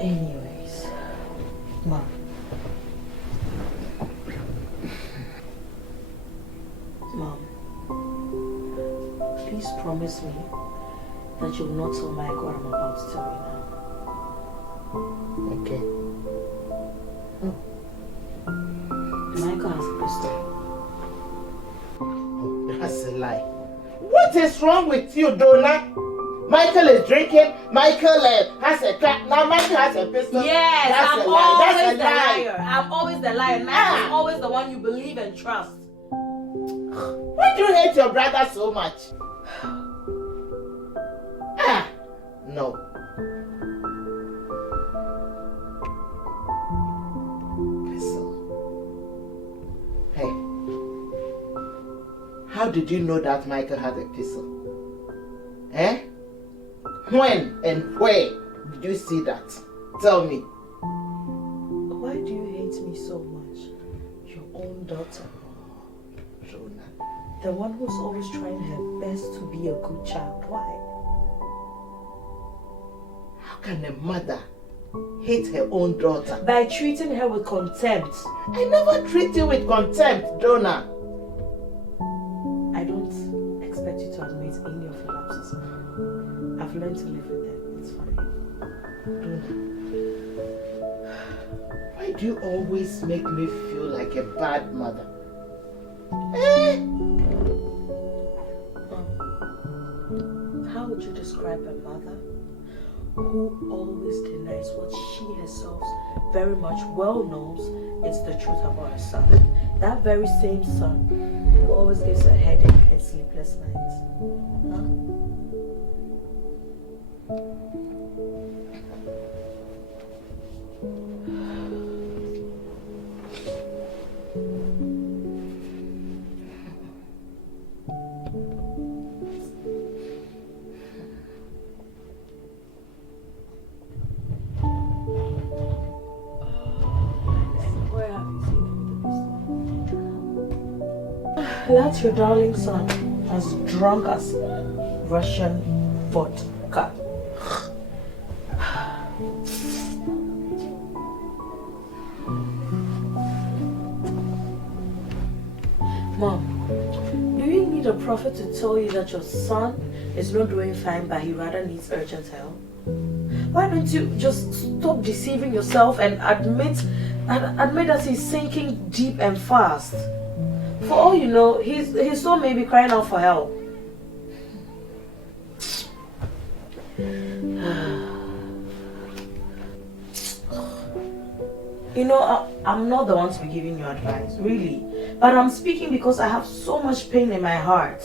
Anyways, Mom. Mom, please promise me that you will not tell Mike what I'm about to tell you now. Okay. Oh. Michael has a pistol. Oh, that's a lie. What is wrong with you, Donna? Michael is drinking. Michael has a cat. Now Michael has a pistol. Yes, that's I'm a lie. always That's a the lie. liar. I'm always the liar. Michael is always the one you believe and trust. Why do you hate your brother so much? No. Pistol. Hey. How did you know that Michael had a pistol? Eh? When and where did you see that? Tell me. Why do you hate me so much? Your own daughter. Jonah. The one who's always trying her best to be a good child. Why? How can a mother hate her own daughter? By treating her with contempt. I never treat you with contempt, Jonah. I don't expect you to admit any of your lapses. I've learned to live with them. It's fine. Jonah. Why do you always make me feel like a bad mother? How would you describe a mother who always denies what she herself very much well knows is the truth about her son? That very same son who always gives her headache and sleepless nights. Huh? That's your darling son, as drunk as Russian vodka. Mom, do you need a prophet to tell you that your son is not doing fine but he rather needs urgent help? Why don't you just stop deceiving yourself and admit that he's sinking deep and fast? For all you know, his soul may be crying out for help. You know, I'm not the one to be giving you advice, really. But I'm speaking because I have so much pain in my heart.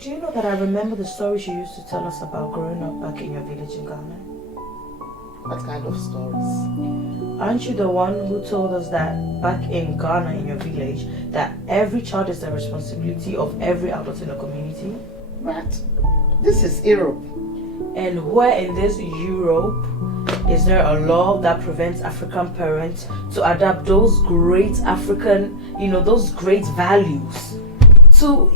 Do you know that I remember the stories you used to tell us about growing up back in your village in Ghana? What kind of stories? Aren't you the one who told us that back in Ghana, in your village, that every child is the responsibility of every adult in the community? But this is Europe. And where in this Europe is there a law that prevents African parents to adapt those great African, those great values to,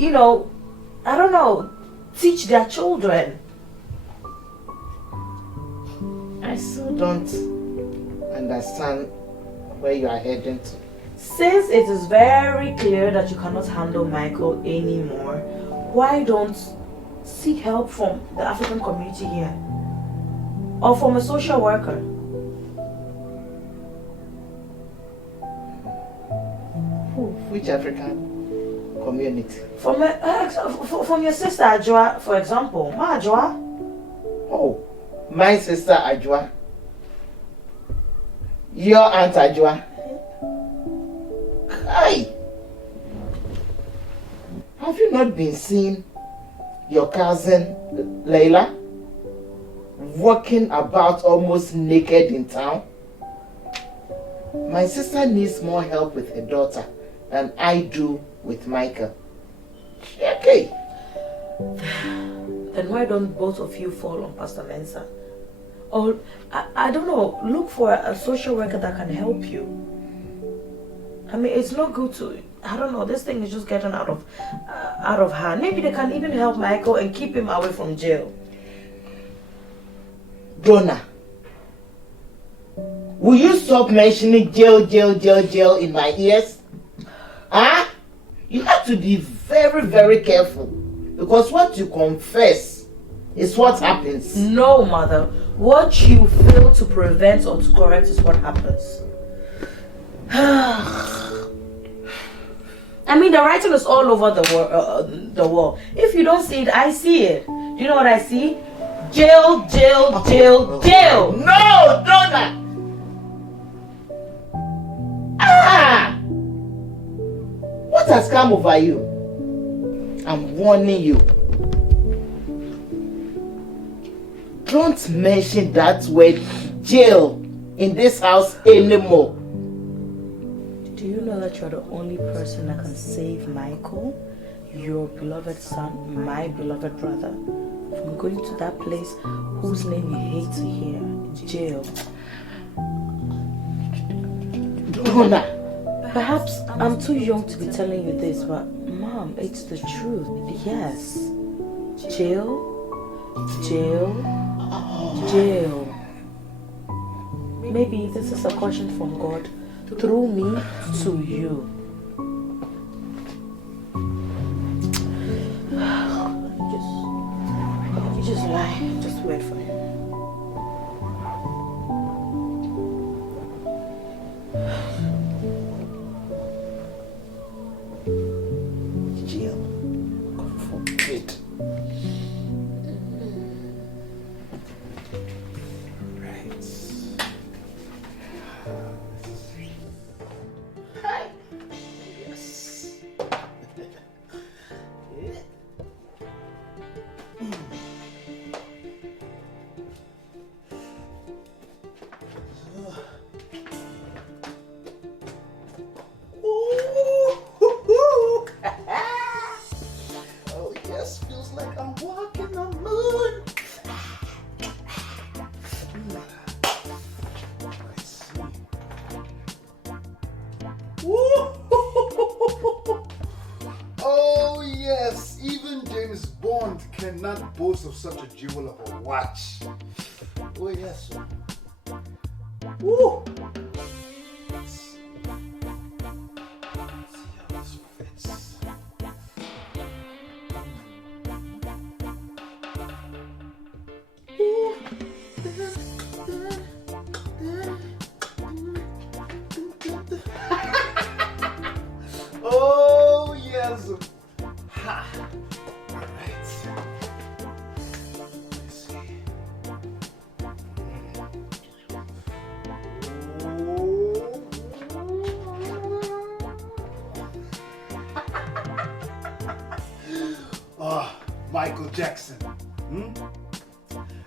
I don't know, teach their children? I still don't understand where you are heading to. Since it is very clear that you cannot handle Michael anymore, why don't seek help from the African community here? Or from a social worker? Which African community? From your sister Adjoa, for example. Ma Adjoa? Oh, my sister Adjoa. Your aunt Adjoa. Hi. Have you not been seeing your cousin Layla walking about almost naked in town? My sister needs more help with her daughter than I do with Michael. Okay. Then why don't both of you fall on Pastor Mensah? Or, I don't know, look for a social worker that can help you. I mean, it's not good to, I don't know, this thing is just getting out of hand. Maybe they can even help Michael and keep him away from jail. Donna, Will you stop mentioning jail, jail, jail, jail in my ears? Huh? You have to be very, very careful. Because what you confess is what happens. No, mother. What you fail to prevent or to correct is what happens. I mean, the writing is all over the wall. If you don't see it, I see it. Do you know what I see? Jail, jail, jail, jail. No, Donna! Ah! What has come over you? I'm warning you. Don't mention that word jail in this house anymore. Do you know that you're the only person that can save Michael, your beloved son, my beloved brother, from going to that place whose name you hate to hear, jail? Donna! Perhaps I'm too young to be telling you this, but Mom, it's the truth. Yes. Jail, jail, jail. Maybe this is a caution from God through me to you. You just lie. Just wait for him. Jail. God forbid. Right. Hi. Yes. Oh yes, feels like I'm walking on the moon. Let's see. Oh yes, even James Bond cannot boast of such a jewel of a watch. Oh yes, sir. Woo! Let's see how this fits. Oh yes. Ha. All right. Let's see. Oh, Michael Jackson.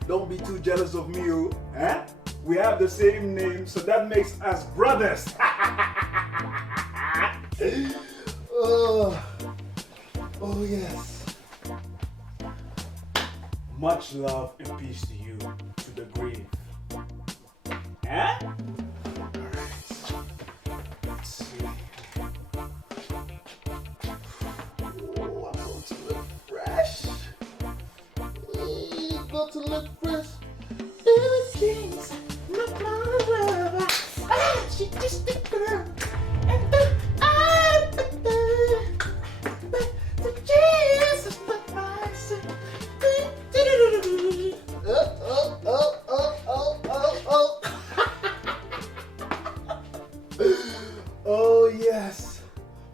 Don't be too jealous of me, oh. Eh? We have the same name, so that makes us brothers. Oh yes. Much love and peace to you, to the grave. Eh? Alright. Let's see. Oh, I'm going to look fresh. Going to look fresh. Everything's not my lover. She's just a girl. And the Jesus, but myself. Oh yes.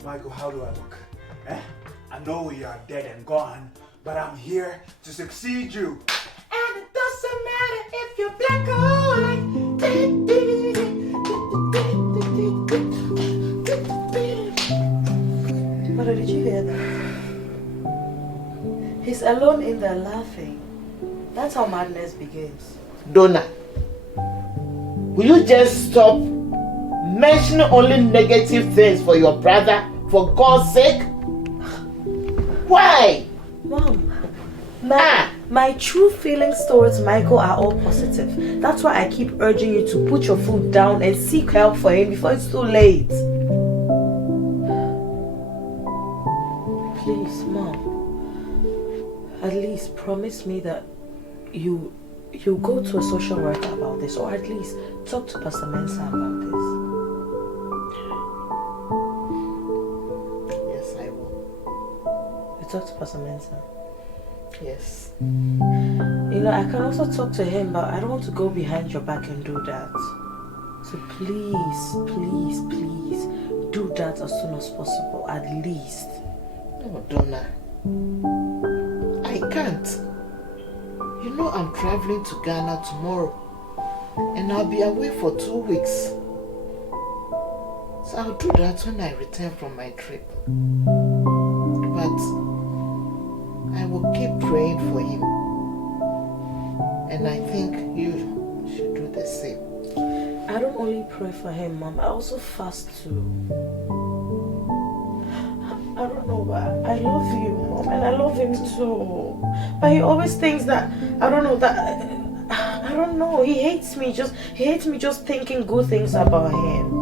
Michael, how do I look? Eh? I know you are dead and gone, but I'm here to succeed you. And it doesn't matter if you're black or white. Mother, did you hear that? He's alone in there laughing. That's how madness begins. Donna, will you just stop mentioning only negative things for your brother, for God's sake? Why? Mom, my true feelings towards Michael are all positive. That's why I keep urging you to put your foot down and seek help for him before it's too late. Please, Mom. At least promise me that you you go to a social worker about this, or at least talk to Pastor Mensa about this. Yes, I will. You talk to Pastor Mensa? Yes. You know, I can also talk to him, but I don't want to go behind your back and do that. So please, please, please, do that as soon as possible, at least. No, Donna. I can't. You know I'm traveling to Ghana tomorrow. And I'll be away for 2 weeks. So I'll do that when I return from my trip. But I will keep praying for him. And I think you should do the same. I don't only pray for him, Mom. I also fast too. I don't know, but I love you, Mom, and I love him too. But he always thinks that, I don't know, he hates me just thinking good things about him.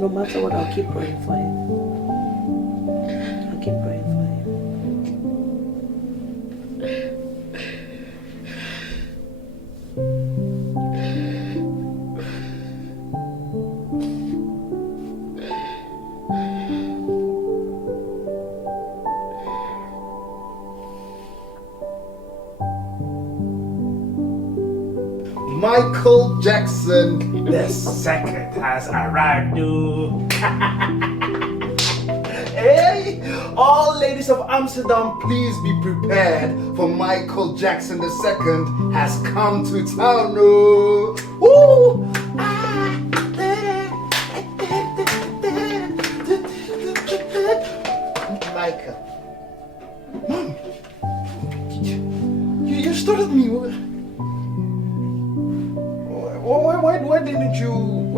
No matter what, I'll keep praying for him. I'll keep praying for him. Michael Jackson the second has arrived, dude. Hey, all ladies of Amsterdam, please be prepared for Michael Jackson the second has come to town. No. Woo! Michael. Mom, you startled me. Why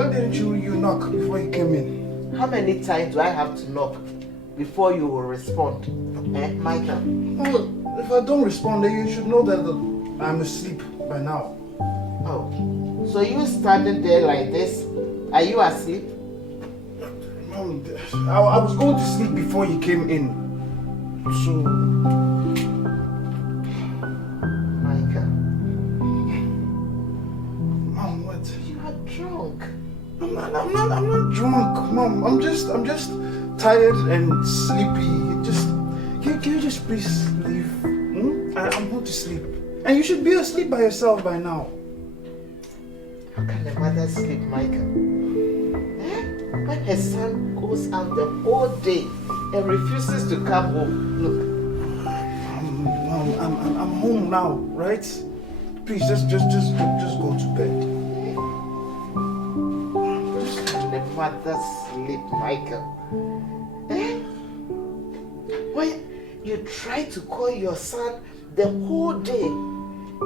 didn't you knock before you came in? How many times do I have to knock before you will respond? Michael? Well, if I don't respond, then you should know that I'm asleep by now. Oh, so you standing there like this? Are you asleep? Mom, I was going to sleep before you came in. So... Michael. Mom, what? You are drunk. I'm not drunk, Mom. I'm just tired and sleepy. Can you just please leave? I'm going to sleep. And you should be asleep by yourself by now. How can a mother sleep, Michael? When her son goes out the whole day and refuses to come home. Look. Mom, I'm home now, right? Please, just go to bed. The mother sleep, Michael. When you try to call your son the whole day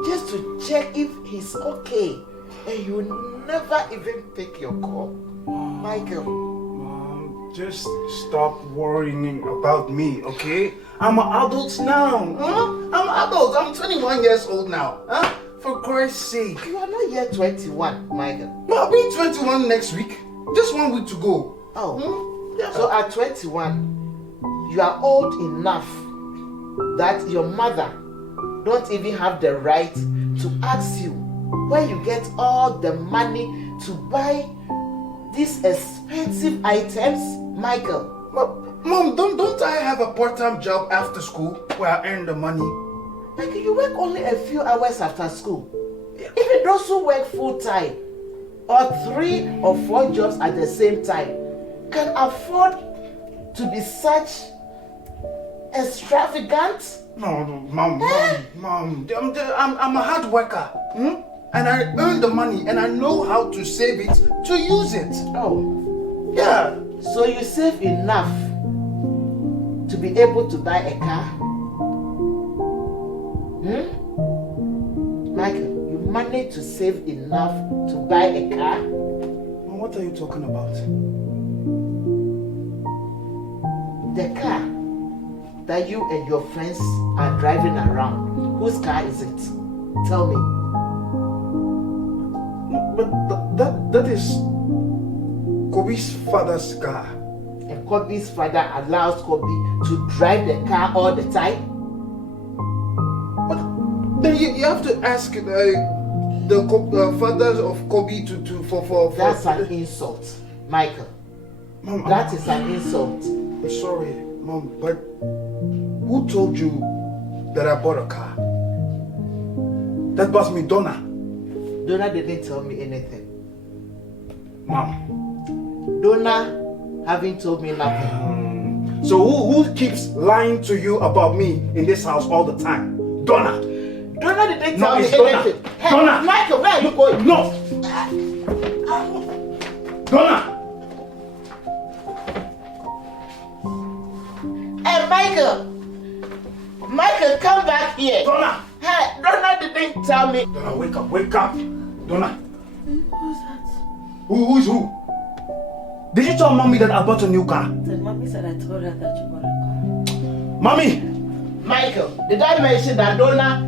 just to check if he's okay, and you never even take your call, Michael. Mom, just stop worrying about me, okay? I'm an adult now, huh? I'm an adult. I'm 21 years old now, huh? For Christ's sake. You are not yet 21, Michael. I'll be 21 next week. Just 1 week to go. Oh, Yeah. so at 21, you are old enough that your mother don't even have the right to ask you where you get all the money to buy these expensive items, Michael. Mom, don't I have a part-time job after school where I earn the money? Michael, you work only a few hours after school. Even those who work full-time or 3 or 4 jobs at the same time can afford to be such extravagant. No, Mom. I'm a hard worker. And I earn the money and I know how to save it to use it. Oh, Yeah. so you save enough to be able to buy a car? Michael, you managed to save enough to buy a car? Mom, what are you talking about? The car that you and your friends are driving around, whose car is it? Tell me. that is Kobe's father's car. And Kobe's father allows Kobe to drive the car all the time? But then you have to ask the fathers of Kobe for That's an insult, Michael. Mom, That is an insult. I'm sorry, Mom, but who told you that I bought a car? That was me, Donna. Donna didn't tell me anything. Mom. Donna haven't told me nothing. So who keeps lying to you about me in this house all the time? Donna. Donna didn't tell me it's Donna. anything. Hey, Donna. Michael, where are you going? No. Donna. Hey, Michael. Michael, come back here. Donna. Hey, Donna didn't tell me. Donna, wake up, wake up. Donna. Who's that? Who's who? Did you tell mommy that I bought a new car? Then mommy said I told her that you bought a car. Mommy! Michael, did I mention that Donna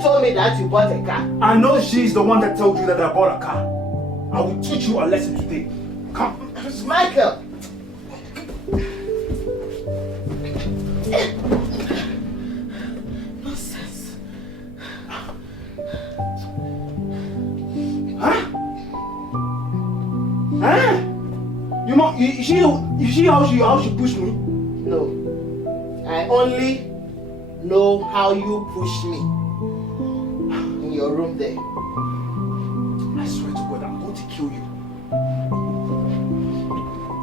told me that you bought a car? I know she's the one that told you that I bought a car. I will teach you a lesson today. Come. Michael. Nonsense. Huh? Huh? You see how she pushed me? No. I only know how you push me in your room there. I swear to God, I'm going to kill you.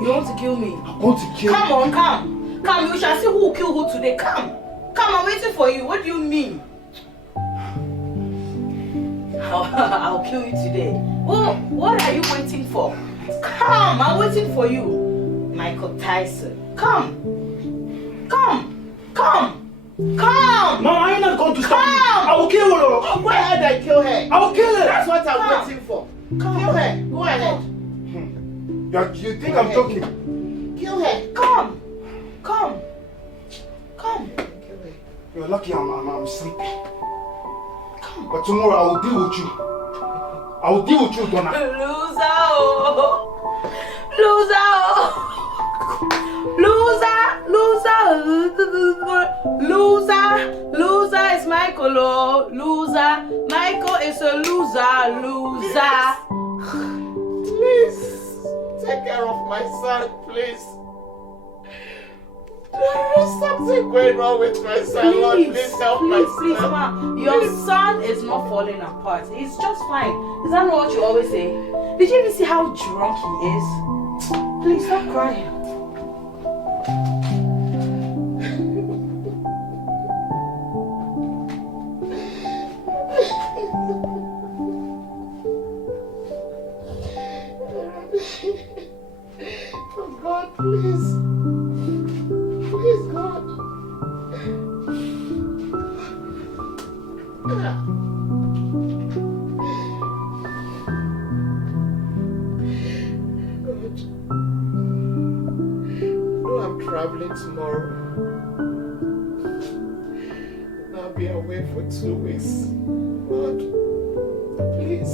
You want to kill me? I'm going to kill Come you. on, come. Come, we shall see who will kill who today. Come. Come, I'm waiting for you. What do you mean? I'll kill you today. Oh, what are you waiting for? Come, I'm waiting for you. Michael Tyson. Come. Come. Come. Come. Mom, are you not going to stop me? Come. I will kill her. Go ahead and kill her. I will kill her. That's what I'm Come. waiting for. Come. Kill her. Go ahead. You think I'm joking? Kill her. Come. Come. Come. Kill her. You're lucky I'm sleeping. Come. But tomorrow I will deal with you. I will deal with you, Donna. Loser. Oh. Loser. Oh. Loser. Loser. Loser is Michael. Oh. Loser. Michael is a loser. Loser. Please. Take care of my son, please. There is something going wrong with my son. Lord, please help my Please, son. ma. Your son is not falling apart. He's just fine. Is that not what you always say? Did you even see how drunk he is? Please stop crying. Oh God, please. Please, God. God. No, I'm traveling tomorrow. I'll be away for 2 weeks. God, please.